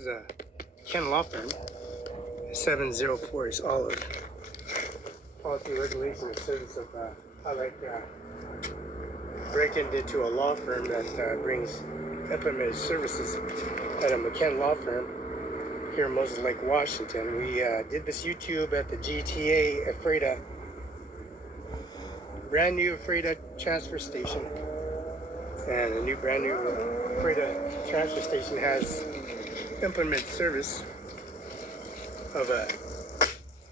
is a Ken law firm. 704 is Olive. Policy, regulation, and service of, I like breaking into a law firm that brings implemented services at a McKen law firm here in Moses Lake, Washington. We did this YouTube at the GTA Ephrata, brand new Ephrata transfer station. And the new brand new Ephrata transfer station has implemented service of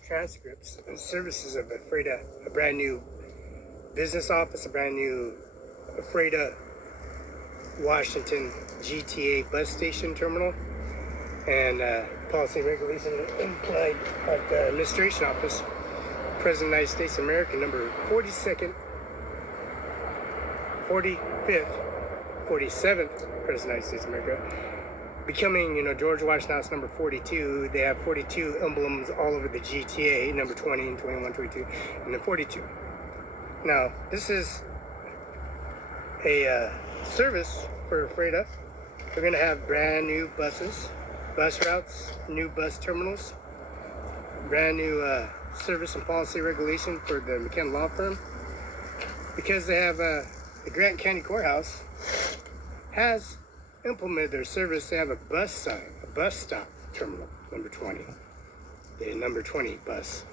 transcripts and services of Ephrata, a brand new business office, a brand new Ephrata, Washington GTA bus station terminal, and policy and regulation implied at the administration office, President of the United States of America, number 42nd, 45th, 47th President of the United States of America, becoming, George Washington House number 42. They have 42 emblems all over the GTA, number 20 and 21, 22, and then 42. Now, this is a service for Ephrata. We're going to have brand new buses, bus routes, new bus terminals, brand new service and policy regulation for the McKen law firm. Because they have the Grant County Courthouse has implemented their service. They have a bus stop terminal, number 20, the number 20 bus,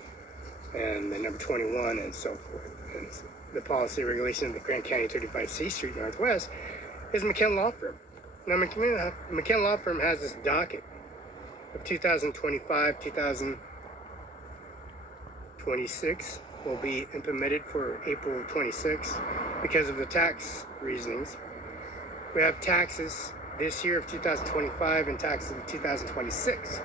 and the number 21, and so forth. And the policy regulation of the Grant County 35 C Street Northwest is McKen Law Firm. Now, McKen Law Firm has this docket of 2025, 2026 will be implemented for April 26 because of the tax reasonings. We have taxes this year of 2025 and taxes of 2026.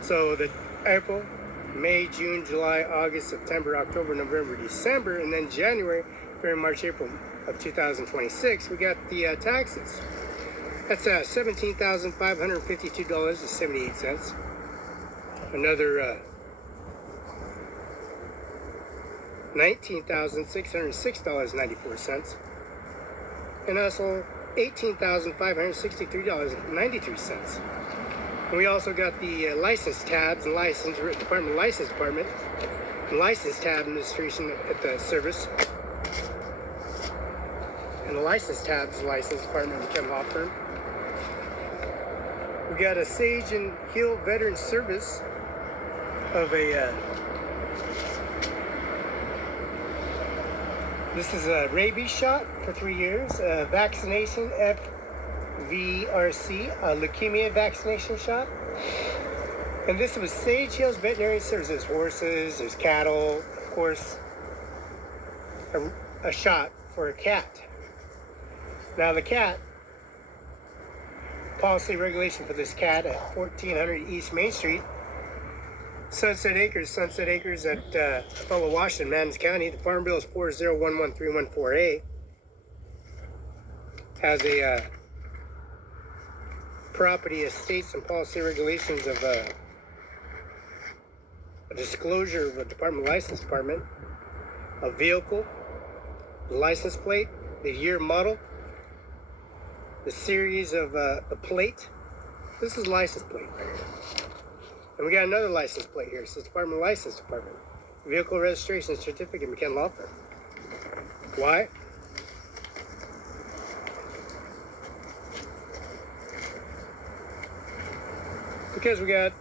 So the April, May, June, July, August, September, October, November, December, and then January, February, March, April of 2026, we got the taxes. That's $17,552.78. Another $19,606.94. And also $18,563.93. And we also got the license tabs and license department, and license tab administration at the service. And the license tabs, license department of the McKen Law Firm. We got a Sage and Hill Veteran Service of a this is a rabies shot for 3 years, vaccination, FVRC, a leukemia vaccination shot. And this was Sage Hills Veterinary Services. Horses, there's cattle, of course, a shot for a cat. Now the cat, policy regulation for this cat at 1400 East Main Street, Sunset Acres at Othello, Washington, Madison County. The farm bill is 4011314A. Has a property estates and policy regulations of a disclosure of a department license department, a vehicle, the license plate, the year model, the series of the plate. This is license plate right here. And we got another license plate here. It says Department License Department. Vehicle Registration Certificate, McKen Law Firm. Why? Because we got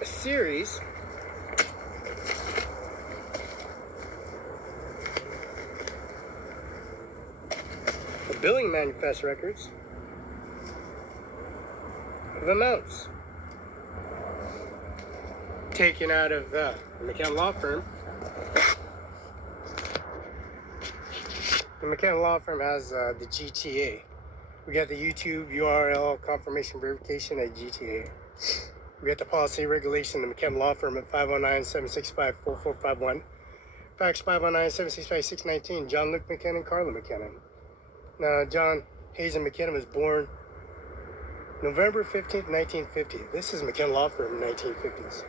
a series of billing manifest records of amounts taken out of the McKen Law Firm. The McKen Law Firm has the GTA. We got the YouTube URL confirmation verification at GTA. We got the policy regulation, the McKen Law Firm at 509-765-4451. Fax 509-765-619. John Luke McKinnon, Carla McKinnon. Now, John Hazen McKinnon was born November 15th, 1950. This is McKen Law Firm in the 1950s.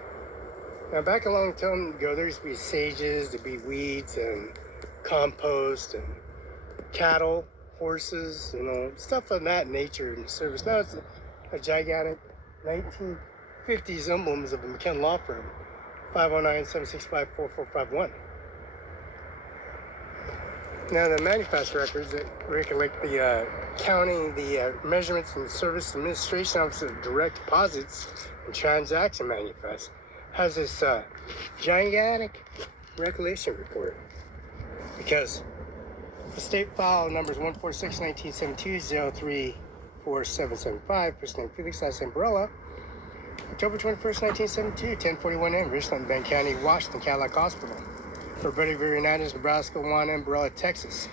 Now, back a long time ago, there used to be sages, there'd be weeds and compost and cattle, horses, stuff of that nature in service. Now it's a gigantic 1950s emblems of the McKenna Law Firm, 509-765-4451. Now the manifest records that recollect the counting the measurements and service administration office of direct deposits and transaction manifest has this gigantic recollection report, because the state file numbers 146-1972-034775, first name Felix, last name Barela, October 21st, 1972, 1041 M, Richland, Bend County, Washington, Cadillac Hospital. For Bettyville United, Nebraska, Juana, and Barela, Texas.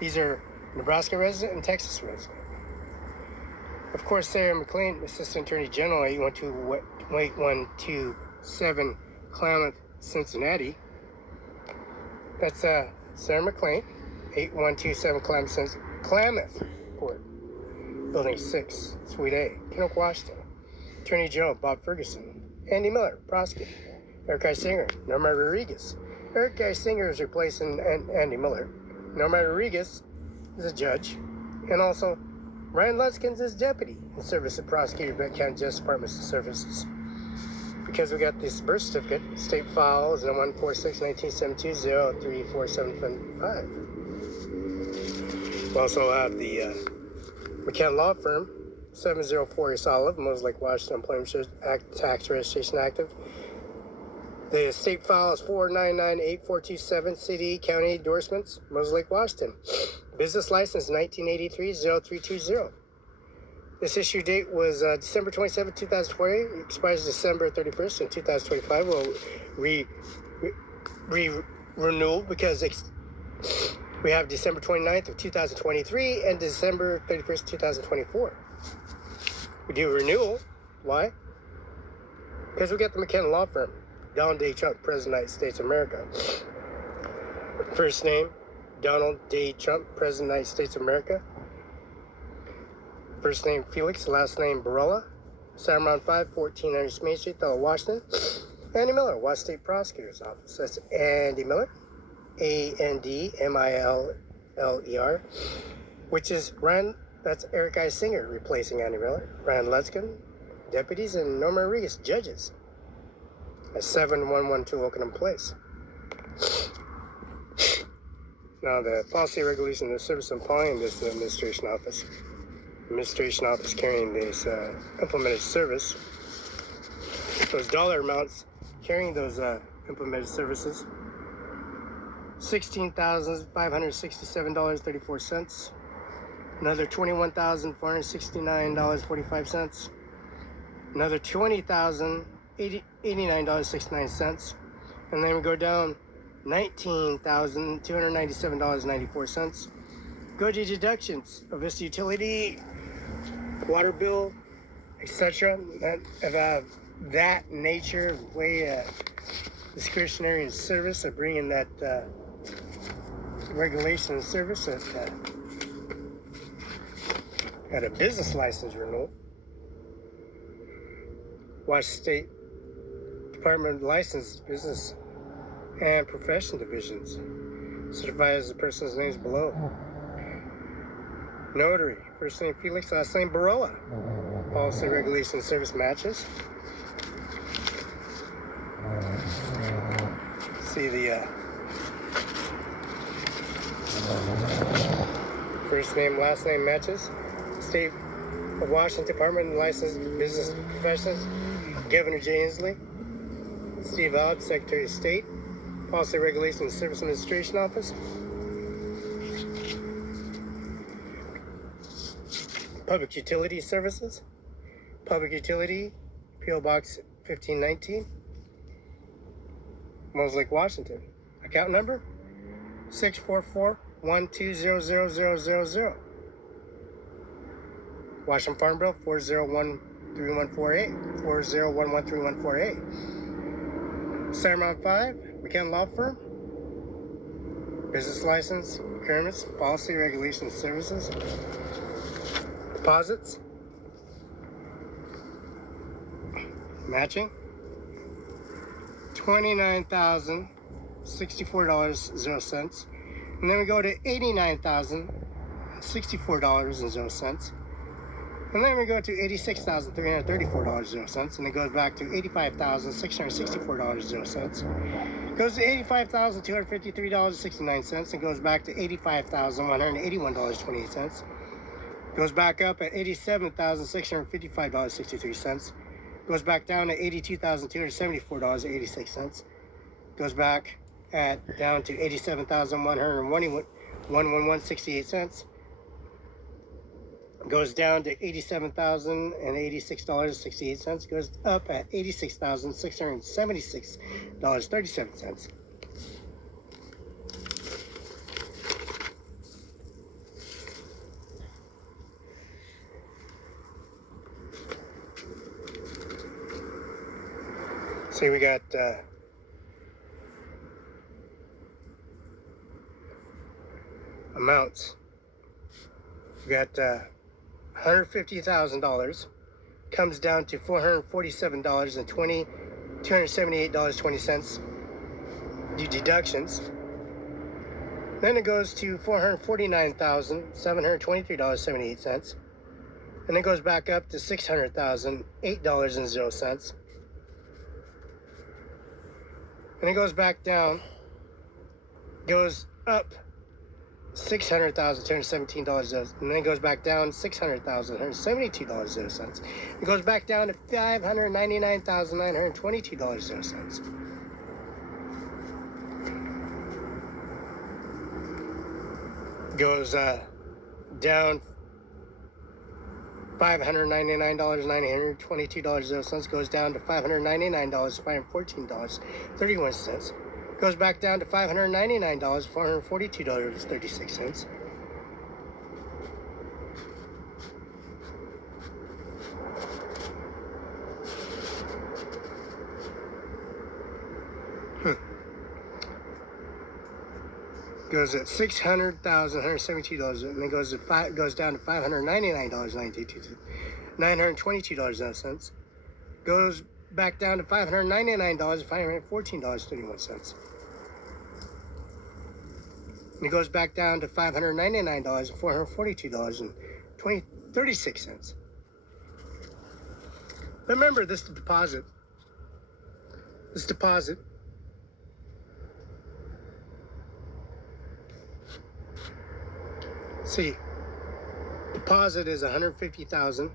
These are Nebraska resident and Texas resident. Of course, Sarah McLean, Assistant Attorney General, 8127 Klamath, Cincinnati. That's Sarah McLean, 8127 Klamath Court, Building 6, Suite A, Kennewick, Washington. Attorney General Bob Ferguson. Andy Miller, prosecutor. Eric Singer, Norma Rodriguez. Eric Singer is replacing Andy Miller. Norma Rodriguez is a judge. And also, Ryan Lutzkins is deputy in service of prosecutor, Benton County Justice Department Services. Because we got this birth certificate, state file is 146-1972-034775. We also have the McKenna Law Firm, 704 East Olive, Moses Lake, Washington, Employment Act, Tax Registration Active. The state file is 4998427, City, County Endorsements, Moses Lake, Washington. Business license 1983-0320. This issue date was December 27, 2020. It expires December 31st in 2025. We'll renewal because we have December 29th of 2023 and December 31st, 2024. We do renewal. Why? Because we got the McKenna Law Firm. Donald Day Trump, President of the United States of America. First name, Donald Day Trump, President of the United States of America. First name, Felix, last name, Barela. CIMARON5, 1400 Main Street, Othello, Washington. Andy Miller, Washington State Prosecutor's Office. That's Andy Miller, ANDMILLER, which is Ryan, that's Eric Singer replacing Andy Miller. Ryan Lutzkin, deputies, and Norma Rodriguez, judges. At 7112 Oakenham Place. Now the policy regulation of the service employing this administration office. Administration office carrying this implemented service. Those dollar amounts carrying those implemented services. $16,567.34. Another $21,469.45. Another $20,089.69. And then we go down $19,297.94. Go to deductions of this utility, water bill, etc. That nature, way discretionary service of bringing that regulation and service at a business license renewal. Washington State Department of Licensed Business and Profession Divisions. Certified as the person's names below. Notary, first name Felix, last name Barela. Policy, regulation, service matches. See the first name, last name matches. State of Washington Department of Licensed Business Professions. Governor Jay Inslee. Steve Alb, Secretary of State. Policy, Regulation, and Service Administration Office. Public Utility Services. Public Utility, P.O. Box 1519. Moses Lake, Washington. Account number 644-1200000. Washington Farm Bill 4013148. 4011348. CIMARON5, McKenna Law Firm. Business license, requirements, policy, regulation, services. Deposits. Matching. $29,064.00. And then we go to $89,064.00. And then we go to $86,334.00, and it goes back to $85,664.00. Goes to $85,253.69, and goes back to $85,181.28. Goes back up at $87,655.63. Goes back down to $82,274.86. Goes back down to $87,111.68. Goes down to $87,086.68. Goes up at $86,676.37. See, we got amounts. We got $150,000 comes down to $278.20 due deductions. Then it goes to $449,723.78, and it goes back up to $600,008.00. And it goes back down, goes up $600,217, and then it goes back down $600,172.00. It goes back down to $599,922.00. Goes down $599,922.00. Goes down to $599,514.31. Goes back down to $599,442.36. Goes at $600,172, and then goes down to $599.922. Goes back down to $599,514.31. And it goes back down to $599,442.36. Remember, this deposit. See, deposit is $150,000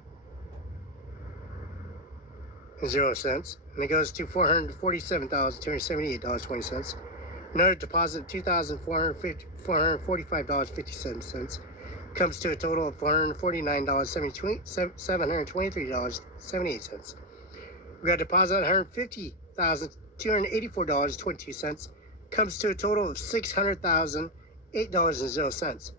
and 0 cents, and it goes to $447,278.20. Another deposit, $2,445.57, comes to a total of $449,723.78. We got deposit $150,284.22, comes to a total of $600,008.00.